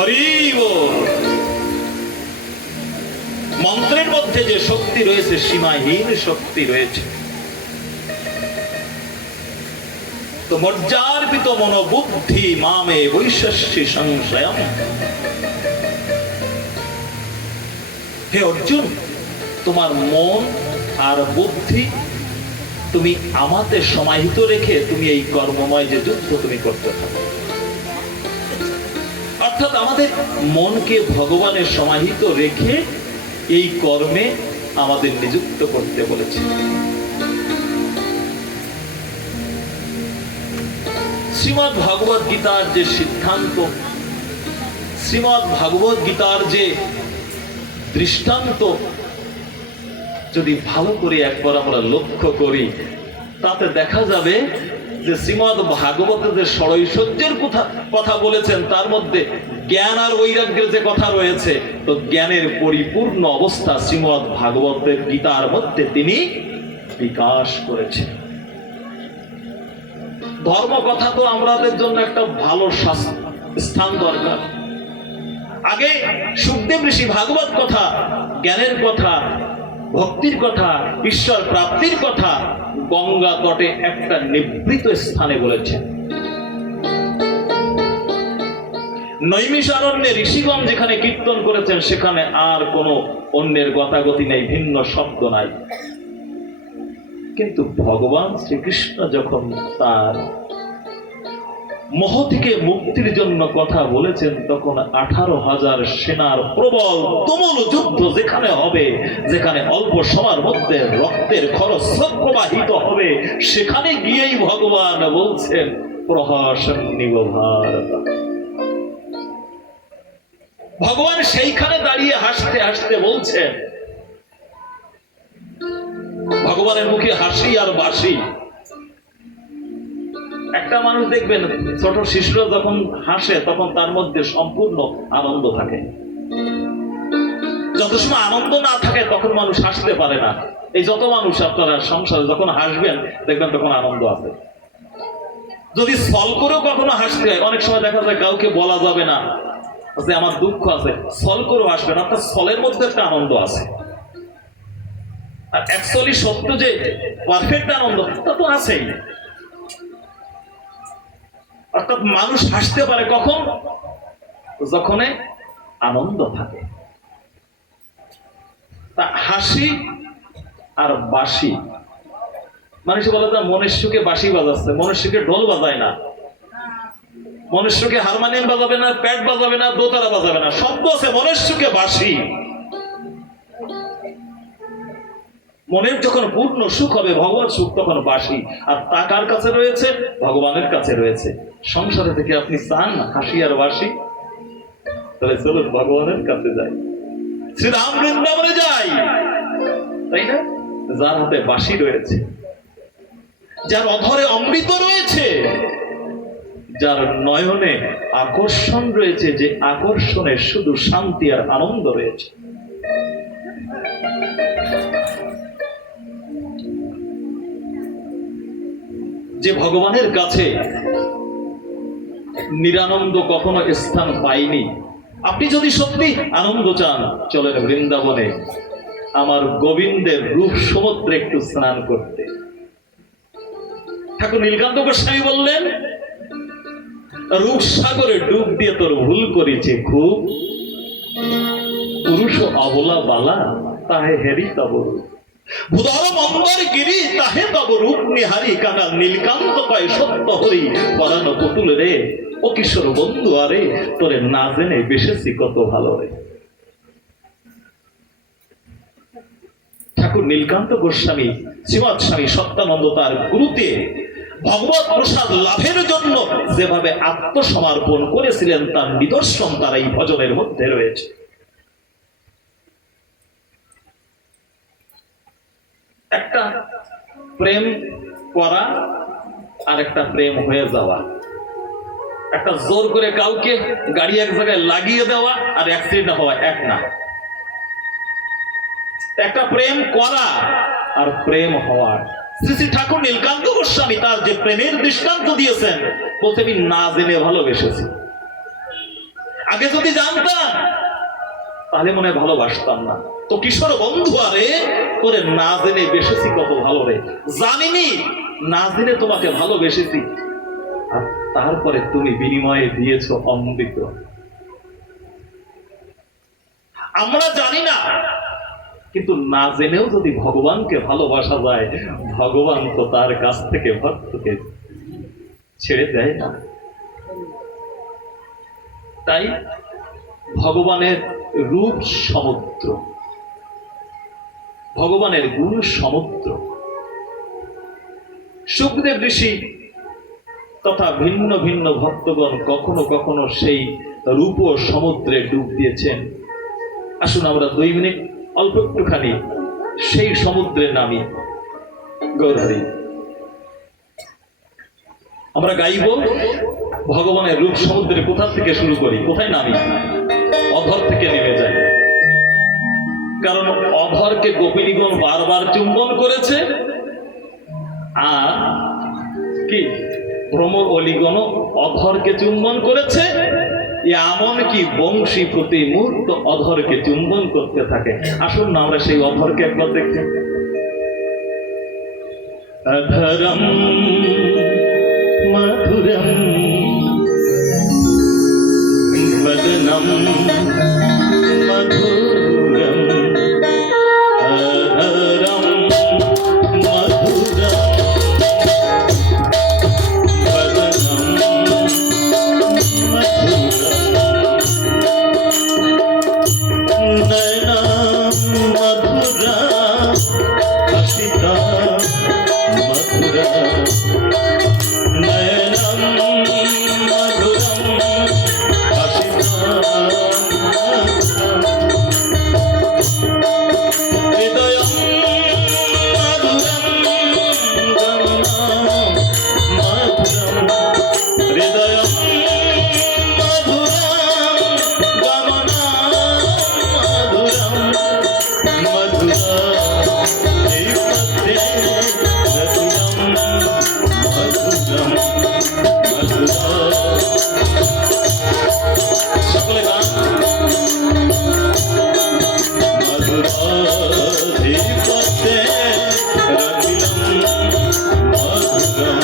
হরি বল। মন্ত্রের মধ্যে যে শক্তি রয়েছে সীমাহীন শক্তি রয়েছে। তো মজ্জার্পিত মনোবুদ্ধি মামে বৈশস্যি সংশয়ম। হে অর্জুন, তোমার মন আর বুদ্ধি তুমি আমাতে সমাহিত রেখে তুমি এই কর্মময় যে যুদ্ধ তুমি করতে থাকো। অর্থাৎ আমাদের মনকে ভগবানের সমাহিত রেখে এই কর্মে আমাদের নিযুক্ত করতে বলেছে। শ্রীমদ্ ভাগবত গীতার যে সিদ্ধান্ত, শ্রীমদ্ ভাগবত গীতার যে দৃষ্টান্ত যদি ভালো করে একবার আমরা লক্ষ্য করি, তাতে দেখা যাবে যে শ্রীমদ্ ভাগবতে যে ষড়ৈশ্বর্যের কথা বলেছেন, তার মধ্যে জ্ঞান আর বৈরাগ্যের যে কথা রয়েছে, তো জ্ঞানের পরিপূর্ণ অবস্থা শ্রীমদ্ ভাগবতের গীতার মধ্যে তিনি বিকাশ করেছেন। ধর্ম কথা তো আমাদের জন্য একটা ভালো স্থান দরকার। আগে সুখদেব ঋষি ভাগবত কথা, জ্ঞানের কথা, ভক্তির কথা, ঈশ্বর প্রাপ্তির কথা গঙ্গা তটে একটা নিভৃত স্থানে বলেছেন। নৈমিষারণ্যে ঋষিগণ যেখানে কীর্তন করেছেন, সেখানে আর কোনো অন্যের গতাগতি নেই, ভিন্ন শব্দ নাই। কিন্তু ভগবান শ্রীকৃষ্ণ যখন তার মোহ থেকে মুক্তির জন্য কথা বলেছেন, তখন 18,000 সেনার প্রবল তুমুল যুদ্ধ যেখানে হবে, যেখানে অল্প সময়ের মধ্যে রক্তের খরস্রোত প্রবাহিত হবে, সেখানে গিয়েই ভগবান বলছেন প্রহসন্নিব ভারত। ভগবান সেইখানে দাঁড়িয়ে হাসতে হাসতে বলছেন, ভগবানের মুখে হাসি আর বাসি। একটা মানুষ দেখবেন, ছোট শিশুরা যখন হাসে তখন তার মধ্যে সম্পূর্ণ আনন্দ থাকে। যত সময় আনন্দ না থাকে তখন মানুষ হাসতে পারে না। এই যত মানুষ আপনারা সংসারে যখন হাসবেন দেখবেন তখন আনন্দ আছে। যদি ছল করেও কখনো হাসতে হয়, অনেক সময় দেখা যায় কাউকে বলা যাবে না যে আমার দুঃখ আছে, ছল করেও হাসবেন, আপনার ছলের মধ্যে একটা আনন্দ আছে। আর অ্যাকচুয়ালি সত্য যে পারফেক্ট আনন্দ তা তো আছেই। অর্থাৎ মানুষ হাসতে পারে কখন? যখন আনন্দ থাকে। তা হাসি আর বাঁশি, মানুষ বলে না মনের সুখে বাঁশি বাজাচ্ছে, মনের সুখে ঢোল বাজায় না, মনের সুখে হারমোনিয়াম বাজাবে না, প্যাড বাজাবে না, দোতারা বাজাবে না, শব্দ আছে, মনের সুখে বাঁশি। মনের যখন পূর্ণ সুখ হবে, ভগবান সুখ, তখন বাঁশি। আর তা কার কাছে রয়েছে? ভগবানের কাছে রয়েছে। সংসারে থেকে আপনি চান হাসি আর বাঁশি? তাহলে চলুন ভগবানের কাছে যাই, শ্রীরাম বৃন্দাবনে যাই, তাই না? যার হাতে বাঁশি রয়েছে, যার অধরে অমৃত রয়েছে, যার নয়নে আকর্ষণ রয়েছে, যে আকর্ষণে শুধু শান্তি আর আনন্দ রয়েছে। যে ভগবানের কাছে নিরানন্দ কখনো স্থান পায়নি। আপনি যদি সত্যি আনন্দ চান, চলেন বৃন্দাবনে আমার গোবিন্দের রূপ সমুদ্রে একটু স্নান করতে। ঠাকুর নীলকান্ত গোস্বামী বললেন, রূপ সাগরে ডুব দিয়ে তোর ভুল করেছে খুব, পুরুষ অবলা বালা তাহে হেরি তব ভূধর মন্দর গিরি তাহে তব রূপ নিহারি, কাঙাল নীলকান্ত পায় সত্য হরি পরাণ পুতুল রে, ও কিশোর বন্ধু আরে তোরে না জেনে বেসেছি কত ভালো রে। ঠাকুর নীলকান্ত গোস্বামী শ্রীমৎ স্বামী সত্যানন্দ তার গুরুতে ভগবত প্রসাদ লাভের জন্য যেভাবে আত্মসমর্পণ করেছিলেন, তার নিদর্শন তার এই ভজনের মধ্যে রয়েছে। একটা প্রেম করা আর একটা প্রেম হয়ে যাওয়া, একটা জোর করে কাউকে গাড়ি এক জায়গায় লাগিয়ে দেওয়া আর অ্যাক্সিডেন্ট হওয়া এক না। একটা প্রেম করা আর প্রেম হওয়া। শ্রী শ্রী ঠাকুর নীলকান্ত গোস্বামী তার যে প্রেমের দৃষ্টান্ত দিয়েছেন, বলতে আমি না জেনে ভালোবেসেছি। আগে যদি জানতাম তাহলে মনে হয় ভালোবাসতাম না। তো কিশোর বন্ধু, আরে করে না জেনে বেসেছি কত ভালো রে, জানিনি না জেনে তোমাকে ভালোবেসেছি, আর তারপরে তুমি বিনিময়ে দিয়েছো অমৃত। আমরা জানি না, কিন্তু না জেনেও যদি ভগবানকে ভালোবাসা যায়, ভগবান তো তার কাছ থেকে ভক্তকে ছেড়ে দেয় না। তাই ভগবানের রূপ সমুদ্র, ভগবানের গুণ সমুদ্র। সুখদেব ঋষি তথা ভিন্ন ভিন্ন ভক্তগণ কখনো কখনো সেই রূপ সমুদ্রে ডুব দিয়েছেন। আসুন আমরা 2 মিনিট অল্প একটুখানি সেই সমুদ্রে নামি। গৌরহরি, আমরা গাইব ভগবানের রূপ সমুদ্রে কোথা থেকে শুরু করি, কোথায় নামি? অধর থেকে নেমে যাই। কারণ অধরকে গোপিনীগণ বারবার চুম্বন করেছে, আর কি ভ্রমর অলিগণ অধরকে চুম্বন করেছে, এমনকি বংশী প্রতি মুহূর্ত অধরকে চুম্বন করতে থাকে। আসুন না আমরা সেই অধরকে একবার দেখি। অধরম মধুরম বদনম মধুরম, অধরম মধুরম বদনম মধুরম, নয়নম মধুরম হসিতা মধুরম, নয়নম মধুরম হসিতা হৃদয়ম মধুরম গমনম মধুরম, হৃদয়ম মধুরম গমনম মধুরম, মধুরম দীপতে রতিরম মধুরম মধুরম। সকলে গান। মধুরম দীপতে রতিরম মধুরম,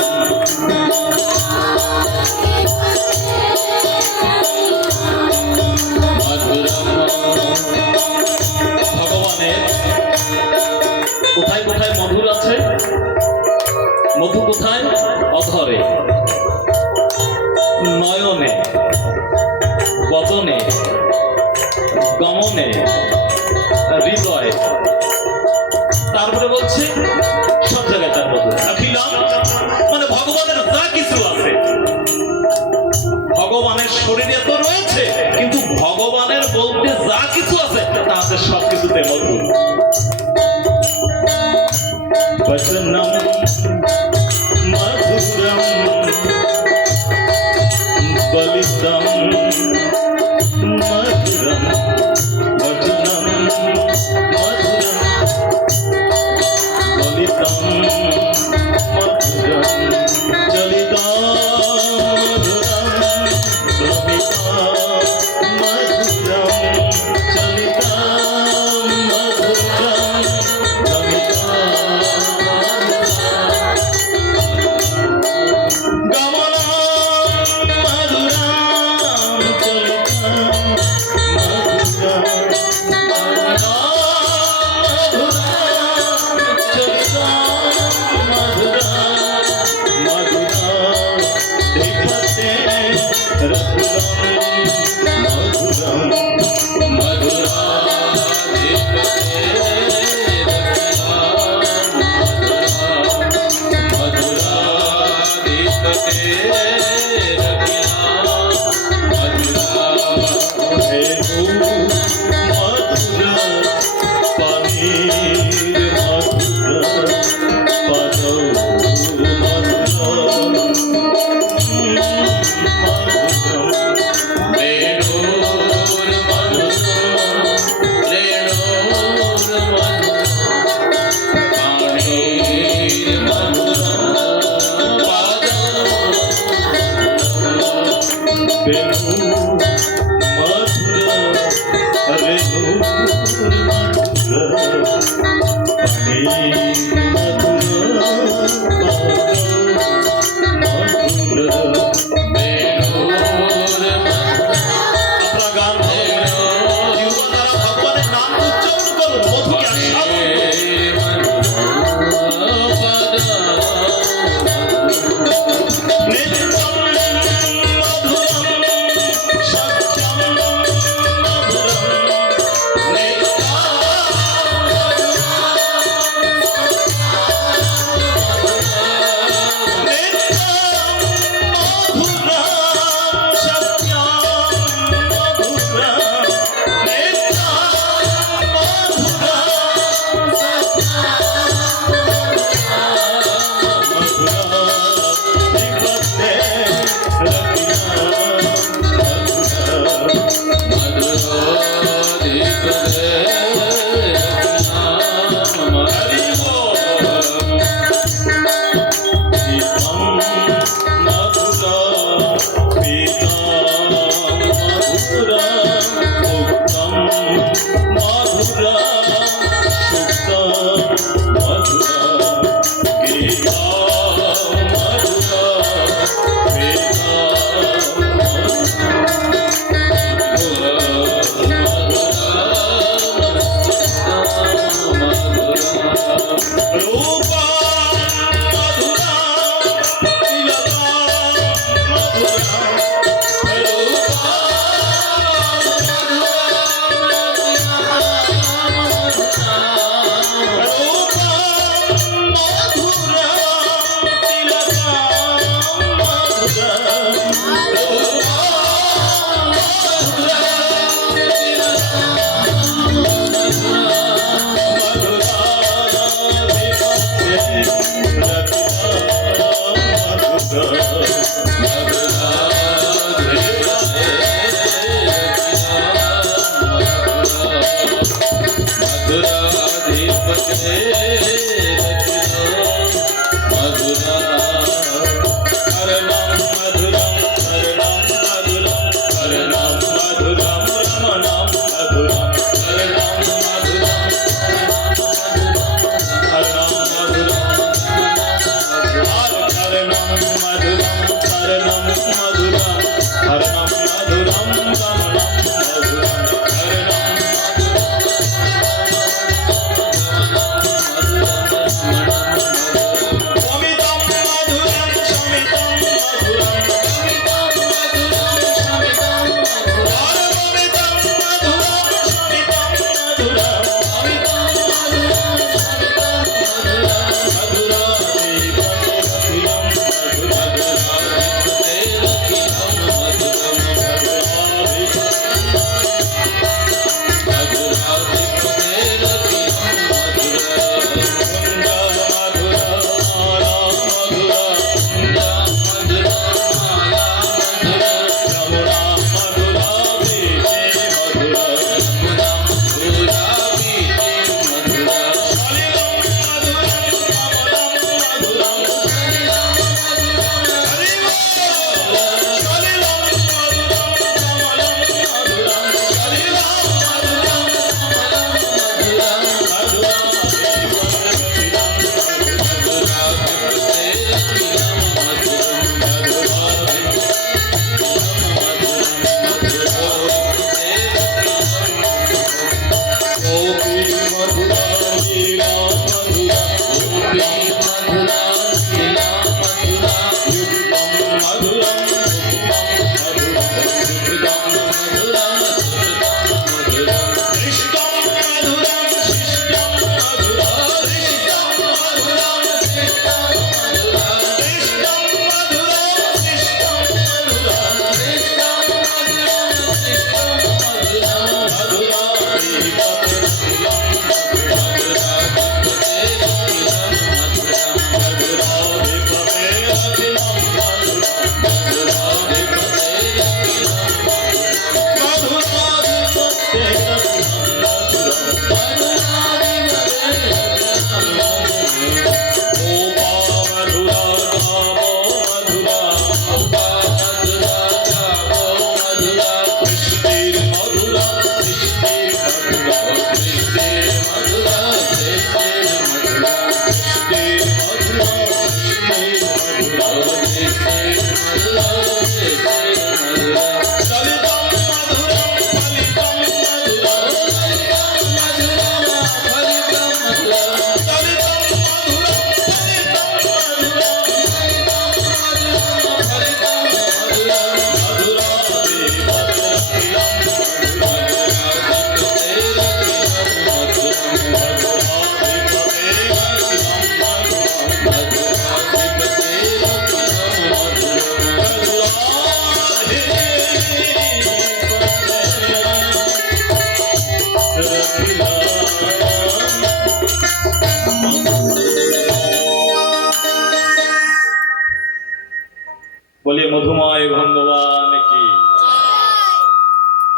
ভগবানের কোথায় কোথায় মধুর আছে? মধু কোথায়? অধরে, নয়নে, বদনে, গমনে, হৃদয়ে। তারপরে বলছে সব জায়গায় তার মধু। অখিলাম মানে ভগবানের যা কিছু আছে, ভগবানের শরীরে তো রয়েছে, কিন্তু ভগবানের বলতে যা কিছু আছে তাতে সবকিছুতে মধুর। বচনম মধুরম বলিতম মধুরম, বচনম মধুরম বলিতম মধুরম, চলিতম মধুরম প্রমিতম মধুরম, চলিতম মধুরম প্রমিতম গমনম মধুরম, চলিতম মধুরম মধুরম, চলিতম মধুরম মধুরম দীপতে রতিরম মধুরম, মধুরম দীপতে মধুরম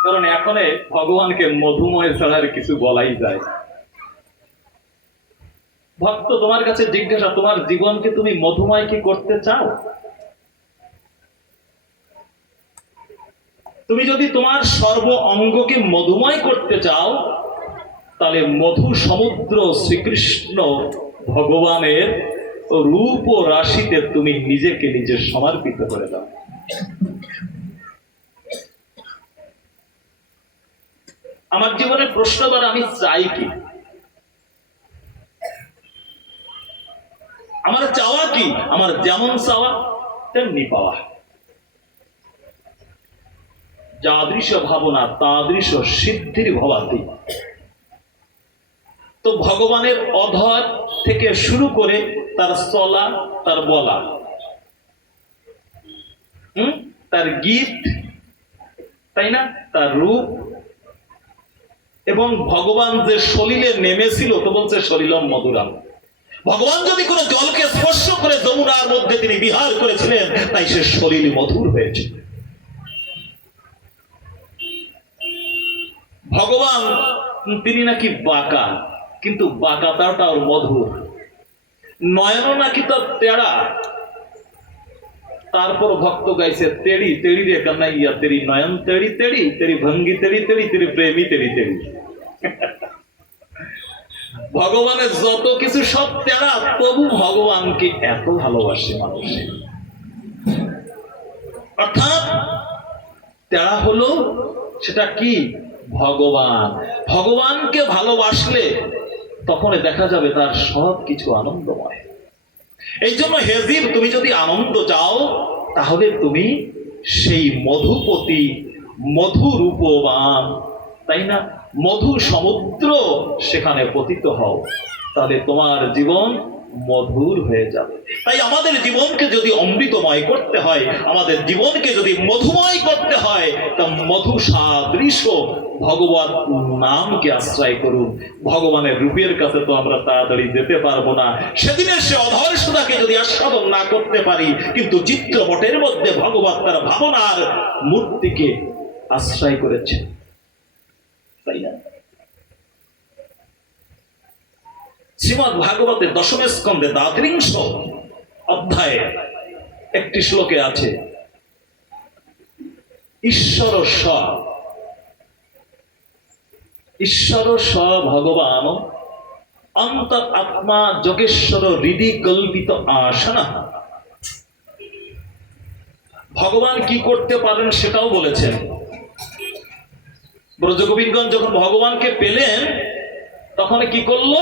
কারণ এখন ভগবানকে মধুময় ছাড়া আর কিছু বলাই যায়। ভক্ত তোমার কাছে জিজ্ঞাসা, তোমার জীবনকে তুমি মধুময় কি করতে চাও? তুমি যদি তোমার সর্ব অঙ্গকে মধুময় করতে চাও, তাহলে মধু সমুদ্র শ্রীকৃষ্ণ ভগবানের রূপ ও রাশিতে তুমি নিজেকে নিজে সমর্পিত করে দাও। আমার জীবনের প্রশ্নবার আমি চাই কি? আমার চাওয়া কি? আমার যেমন চাওয়া তেমনি পাওয়া। যাদৃশ ভাবনা তাদৃশ সিদ্ধির ভবাতি। তো ভগবানের অধর থেকে শুরু করে তার চলা, তার বলা, তার গীত, তাই না, তার রূপ, এবং ভগবান যে সলিলে নেমেছিল তো বলছে সলিলম মধুরাম। ভগবান যদি কোনো জলকে স্পর্শ করে যমুনার মধ্যে তিনি বিহার করেছিলেন, তাই সে সলিল মধুর হয়েছে। ভগবান তিনি নাকি বাঁকা, কিন্তু বাঁকাটাও মধুর। নয়নও নাকি তার তেড়া, তারপর ভক্ত গাইছে তেড়ি তেড়ি রে কান্নাইয়া তেরি নয়ন তেড়ি তেড়ি, তেরি ভঙ্গি তেড়ি তেড়ি, তেরি প্রেমী তেড়ি তেড়ি। ভগবানের যত কিছু সব তেড়া, তবু ভগবানকে এত ভালোবাসে মানুষ। অর্থাৎ তেড়া হলো সেটা কি? ভগবান। ভগবানকে ভালোবাসলে তখন দেখা যাবে তার সব কিছু আনন্দময়। এই জন্য হে জীব, তুমি যদি আনন্দ চাও, তাহলে তুমি সেই মধুপতি, মধুরূপবান, তাই না, মধু সমুদ্র সেখানে পতিত হও, তাহলে তোমার জীবন মধুর হয়ে যাবে। তাই আমাদের জীবনকে যদি অমৃতময় করতে হয়, আমাদের জীবনকে যদি মধুময় করতে হয়, তা মধু সাদৃশ ভগবত নামকে আশ্রয় করুন। ভগবানের রূপের কাছে তো আমরা তাড়াতাড়ি যেতে পারবো না। সেদিনের সে অধর সুধাকে যদি আস্বাদন না করতে পারি, কিন্তু চিত্রপটের মধ্যে ভগবত তার ভাবনার মূর্তিকে আশ্রয় করেছে, তাই না? শ্রীমদ্ ভাগবতে দশম স্কন্ধে দ্বাদৃংশ অধ্যায়ে একটি শ্লোকে আছে, ঈশ্বর স, ঈশ্বর স ভগবান অন্তর আত্মা যোগেশ্বর হৃদি কল্পিত আসনা। ভগবান কি করতে পারেন সেটাও বলেছেন। ব্রজগোবিন্দগণ যখন ভগবানকে পেলেন, তখন কি করলো?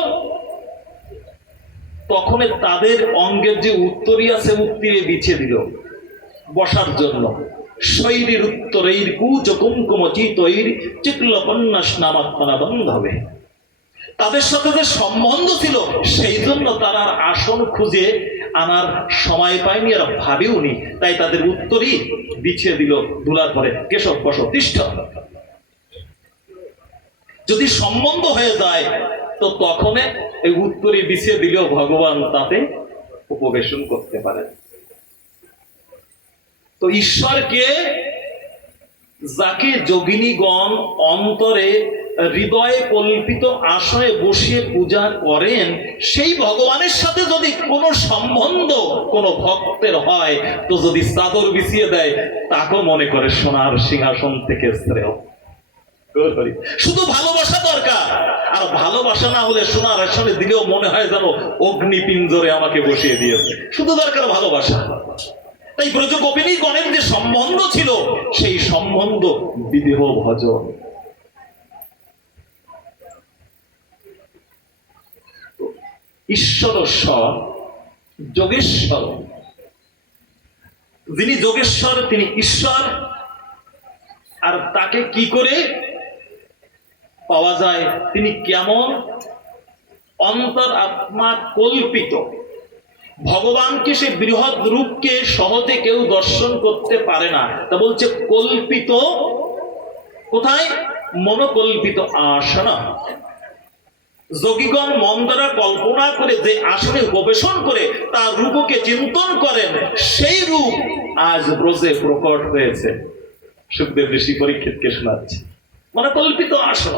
তখন তাদের অঙ্গের যে উত্তরী আছে, উত্তরে বিছিয়ে দিল বসার জন্য। শৈরীর উত্তরৈর কুচ কুমকুম চিতৈর চিক্লপন্যাস নামাত্মনা বন্ধ হবে। তাদের সাথে যে সম্বন্ধ ছিল, সেই জন্য তারা আসন খুঁজে আনার সময় পায়নি, আর ভাবেওনি। তাই তাদের উত্তরই বিছিয়ে দিল ধুলার পরে, কেশব বস তিষ্ঠ। যদি সম্বন্ধ হয়ে যায়, তো তখন এই উত্তরে বিছিয়ে দিলেও ভগবান তাতে উপবেশন করতে পারে। তো ঈশ্বরকে যাকে যোগিনীগণ অন্তরে হৃদয়ে কল্পিত আসনে বসিয়ে পূজা করেন, সেই ভগবানের সাথে যদি কোনো সম্বন্ধ কোনো ভক্তের হয়, তো যদি চাদর বিছিয়ে দেয়, তাকেও মনে করে সোনার সিংহাসন থেকে শ্রেয়। শুধু ভালোবাসা দরকার, আর ভালোবাসা না হলে সোনার আসনে দিলেও মনে হয় যেন অগ্নিপিঞ্জরে আমাকে বসিয়ে দিয়েছে। শুধু দরকার ভালোবাসা। তাই ব্রজগোপিনী গণের যে সম্বন্ধ ছিল, সেই সম্বন্ধ বিদেহ ভজন। ঈশ্বর স যোগেশ্বর, যিনি যোগেশ্বর তিনি ঈশ্বর। আর তাকে কি করে পাওয়া যায়? তিনি কেমন? অন্তর আত্মা কল্পিত। ভগবানকে সে বৃহৎ রূপকে সহজে কেউ দর্শন করতে পারে না, তা বলছে কল্পিত। কোথায়? মনোকল্পিত আসনা। যোগীগণ মন দ্বারা কল্পনা করে যে আসনে গবেষণ করে তার রূপকে চিন্তন করেন, সেই রূপ আজ ব্রজে প্রকট হয়েছে। সুখদেব ঋষি পরীক্ষিতকে শোনাচ্ছে। মানে কল্পিত আসল।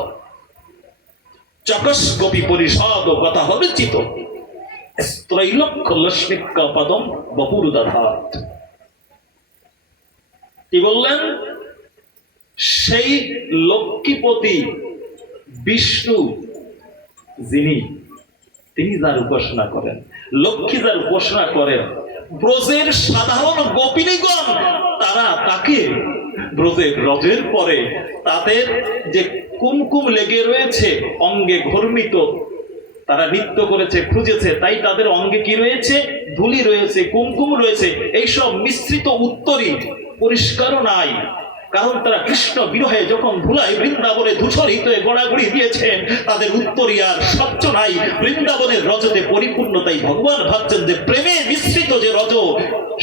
চকস গোপী পরিষদ কথা হবে চিত, ত্রৈলক্ষ লক্ষ্মিকা পদম বপুর দধাত। কি বললেন? সেই লক্ষ্মীপতি বিষ্ণু যিনি, তিনি যার উপাসনা করেন, লক্ষ্মী যার উপাসনা করেন, ব্রজের সাধারণ গোপিনীগণ তারা তাকে ব্রজের রজের পরে তাদের যে কুমকুম লেগে রয়েছে অঙ্গে ঘর্মিত, তারা নৃত্য করেছে, খুঁজেছে, তাই তাদের অঙ্গে কি রয়েছে? ধুলি রয়েছে, কুমকুম রয়েছে। এইসব মিশ্রিত উত্তরী পরিষ্কারও নাই, কারণ তারা কৃষ্ণ বিরহে যখন ধুলাই বৃন্দাবনে ধূসরিত হয়ে গড়াগড়ি দিয়েছেন, তাদের উত্তরী আর স্বচ্ছ নাই, বৃন্দাবনের রজতে পরিপূর্ণ। তাই ভগবান ভাবছেন যে প্রেমে মিশ্রিত যে রজ,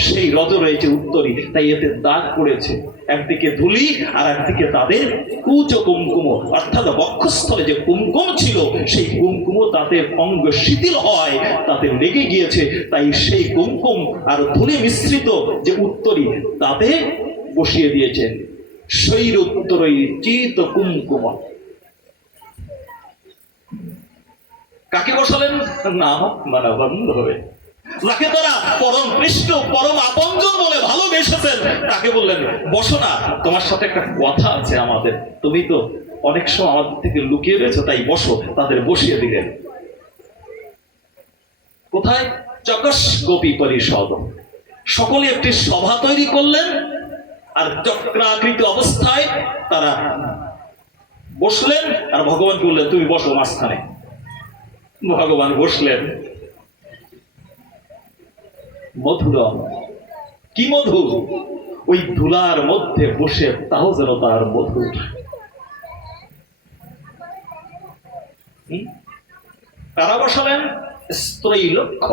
সেই রজ রয়েছে উত্তরী, তাই এতে দাগ পড়েছে, একদিকে ধুলি আর একদিকে তাদের কুচ কুমকুম, অর্থাৎ বক্ষস্থলে যে কুমকুম ছিল সেই কুমকুম তাদের অঙ্গ শিথিল হয়, তাতে লেগে গিয়েছে। তাই সেই কুমকুম আর ধুলি মিশ্রিত যে উত্তরী তাতে বসিয়ে দিয়েছেন শৈর উত্তরই চিত কুমকুম। কাকে বসালেন? নাম মানা বন্ধ হবে, যাকে তারা পরম কৃষ্ণ পরম আপনজন বলে ভালোবেসেছেন, তাকে বললেন বসো না, তোমার সাথে একটা কথা আছে আমাদের, তুমি তো অনেক সময় আমাদের থেকে লুকিয়ে রয়েছে, তাই বসো। তাদের বসিয়ে দিলেন কোথায়? চকস গোপী পরিষদ। সকলে একটি সভা তৈরি করলেন, আর চক্রাকৃতি অবস্থায় তারা বসলেন, আর ভগবানকে বললেন তুমি বসো মাঝখানে। ভগবান বসলেন। মধুর, কি মধু! ওই ধুলার মধ্যে বসে তাও যেন তার মধুর। কারা বসালেন? ত্রৈলক্ষ।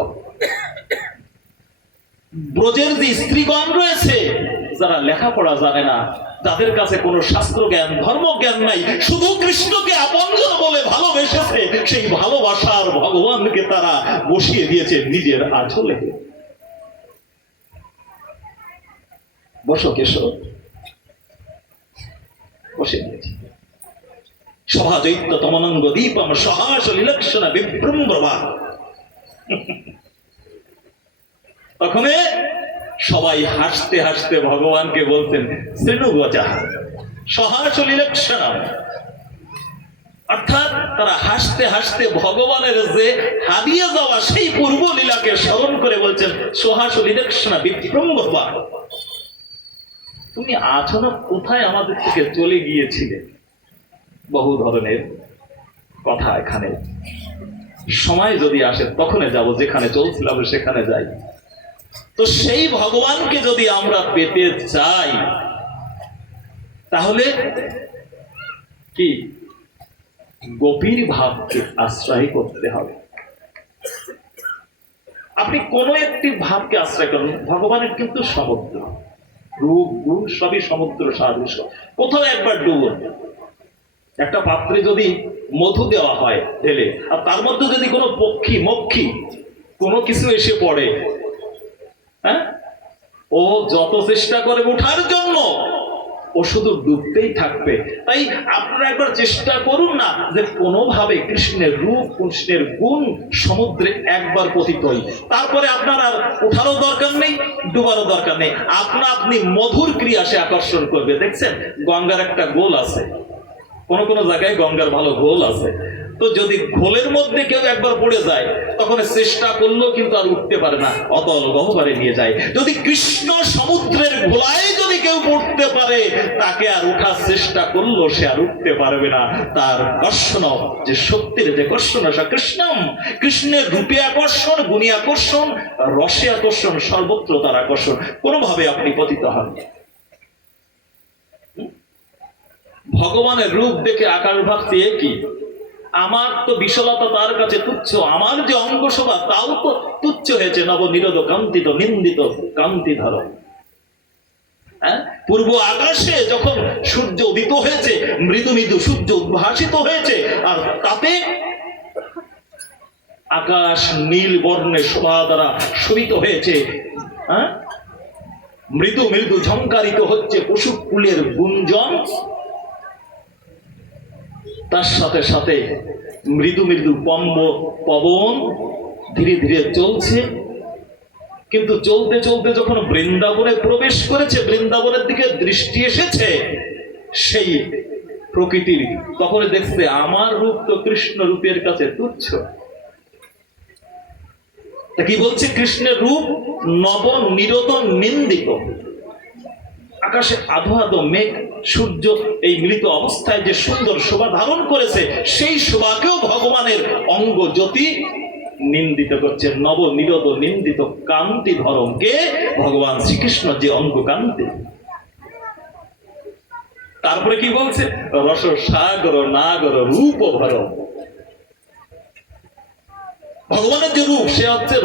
ব্রজের যে স্ত্রীগণ রয়েছে, যারা লেখাপড়া জানে না, যাদের কাছে কোনো শাস্ত্র জ্ঞান ধর্ম জ্ঞান নাই, শুধু কৃষ্ণকে আপনজন বলে ভালোবেসেছে, সেই ভালোবাসার ভগবানকে তারা বসিয়ে দিয়েছে নিজের আঁচলে। বসো কেশব, বসে দিয়েছে। সভা দৈত্য তমনঙ্গ দীপম সহাস লীলক্ষণ বিভ্রম্ভবা। তখন সবাই হাসতে হাসতে ভগবানকে বলতেন শ্রেণুগজা সহাস লীলক্ষণ, অর্থাৎ তারা হাসতে হাসতে ভগবানের যে হারিয়ে যাওয়া সেই পূর্ব লীলাকে স্মরণ করে বলছেন সহাস লীলক্ষণ বিভ্রম্ভবা। তুমি আছো না, কোথায় আমাদের থেকে চলে গিয়েছিলে? বহু ধরনের কথা এখানে। সময় যদি আসে তখনই যাব, যেখানে চলছিলাম সেখানে যাই। তো সেই ভগবানকে যদি আমরা পেতে চাই, তাহলে কি গোপীর ভাবকে আশ্রয় করতে হবে। আপনি কোন একটি ভাবকে আশ্রয় করুন, ভগবানের কিন্তু সমুদ্র, রূপ গুণ সবই সমুদ্র সাদৃশ্য। কোথাও একবার ডুবুন। একটা পাত্রে যদি মধু দেওয়া হয় ঢেলে, আর তার মধ্যে যদি কোনো পক্ষী মক্ষী কোনো কিছু এসে পড়ে, হ্যাঁ, ও যত চেষ্টা করে ওঠার জন্য, ও শুধু ডুবতেই থাকবে। তাই আপনারা একবার চেষ্টা করুন না যে কোনোভাবে কৃষ্ণের রূপ কৃষ্ণের গুণ সমুদ্রে একবার পতিত হই, তারপরে আপনার আর ওঠারও দরকার নেই, ডুবারও দরকার নেই, আপনি মধুর ক্রিয়া সে আকর্ষণ করবে। দেখছেন গঙ্গার একটা গোল আছে, কোন কোন জায়গায় গঙ্গার ভালো গোল আছে। তো যদি ঘোলের মধ্যে কেউ একবার পড়ে যায়, তখন চেষ্টা করলেও কিন্তু আর উঠতে পারে না, অতল গহ্বরে নিয়ে যায়। যদি কৃষ্ণ সমুদ্রের ঘোলায় যদি কেউ পড়তে পারে, তাকে আর উঠার চেষ্টা করলেও সে আর উঠতে পারবে না। তার কর্ষণ যে শক্তির যে কর্ষণ, কৃষ্ণম, কৃষ্ণের রূপে আকর্ষণ, গুণী আকর্ষণ, রসে আকর্ষণ, সর্বত্র তার আকর্ষণ। কোনোভাবে আপনি পতিত হন। ভগবানের রূপ দেখে আকার ভাবছি কি, আমার তো বিশালতা তার কাছে তুচ্ছ, আমার যে অঙ্গ শোভা তাও তো তুচ্ছ হয়েছে। নব নিরোধ কান্তিত নিন্দিত কান্তি ধর। পূর্ব আকাশে যখন সূর্য উদিত হয়েছে, মৃদু মৃদু সূর্য উদ্ভাসিত হয়েছে, আর তাতে আকাশ নীল বর্ণে শোভা দ্বারা শোভিত হয়েছে। মৃদু মৃদু ঝঙ্কারিত হচ্ছে পশু কুলের গুঞ্জন। তার সাথে সাথে মৃদু মৃদু পবন ধীরে ধীরে চলছে। কিন্তু চলতে চলতে যখন বৃন্দাবনে প্রবেশ করেছে, বৃন্দাবনের দিকে দৃষ্টি এসেছে সেই প্রকৃতির, তখন দেখছে আমার রূপ তো কৃষ্ণ রূপের কাছে তুচ্ছ। তা কি বলছে? কৃষ্ণের রূপ নব নিরত নিন্দিত। আকাশে আধো আধো মেঘ সূর্য এই মিলিত অবস্থায় যে সুন্দর শোভা ধারণ করেছে, সেই শোভাকেও ভগবানের অঙ্গ জ্যোতি নিন্দিত করছে। নব নিরত নিন্দিত কান্তি ধরমকে ভগবান শ্রীকৃষ্ণ যে অঙ্গ কান্তি। তারপরে কি বলছে? রস সাগর নাগর রূপ ভর। ভগবানের যে রূপ সে হচ্ছে